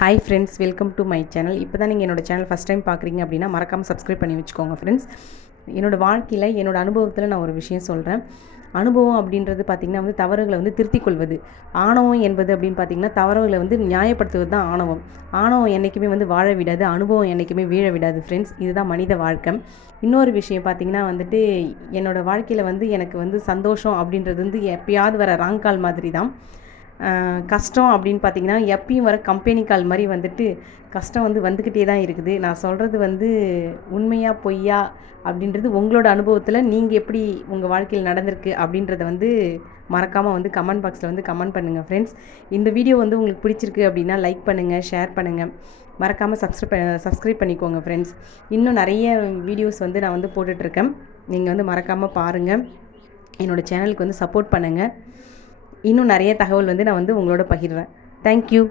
Hi friends, welcome to my channel. இப்போ தான் நீங்கள் என்னோடய சேனல் ஃபஸ்ட் டைம் பார்க்குறீங்க அப்படின்னா மறக்காமல் சப்ஸ்கிரைப் பண்ணி வச்சுக்கோங்க ஃப்ரெண்ட்ஸ். என்னோடய வாழ்க்கையில் என்னோடய அனுபவத்தில் நான் ஒரு விஷயம் சொல்கிறேன். அனுபவம் அப்படின்றது பார்த்திங்கன்னா தவறுகளை திருத்திக் கொள்வது. ஆணவம் என்பது அப்படின்னு பார்த்திங்கன்னா தவறுகளை நியாயப்படுத்துவது தான் ஆணவம். ஆணவம் என்றைக்குமே வாழ விடாது, அனுபவம் என்றைக்குமே வீழ விடாது ஃப்ரெண்ட்ஸ். இதுதான் மனித வாழ்க்கை. இன்னொரு விஷயம் பார்த்திங்கன்னா என்னோடய வாழ்க்கையில் எனக்கு சந்தோஷம் அப்படின்றது எப்பயாவது வர ராங் கால் மாதிரி தான். கஷ்டம் அப்படின்னு பார்த்திங்கன்னா எப்பயும் வர கம்பெனி கால் மாதிரி கஷ்டம் வந்துக்கிட்டே தான் இருக்குது. நான் சொல்கிறது உண்மையா பொய்யா அப்படின்றது உங்களோட அனுபவத்தில் நீங்கள் எப்படி உங்கள் வாழ்க்கையில் நடந்திருக்கு அப்படின்றத மறக்காமல் கமெண்ட் பாக்ஸில் கமெண்ட் பண்ணுங்கள் ஃப்ரெண்ட்ஸ். இந்த வீடியோ உங்களுக்கு பிடிச்சிருக்கு அப்படின்னா லைக் பண்ணுங்கள், ஷேர் பண்ணுங்கள், மறக்காமல் சப்ஸ்கிரைப் பண்ணிக்கோங்க ஃப்ரெண்ட்ஸ். இன்னும் நிறைய வீடியோஸ் நான் போட்டுட்ருக்கேன். நீங்கள் மறக்காமல் பாருங்கள். என்னோடய சேனலுக்கு சப்போர்ட் பண்ணுங்கள். இன்னும் நிறைய தகவல் நான் உங்களோட பகிர்றேன். தேங்க்யூ.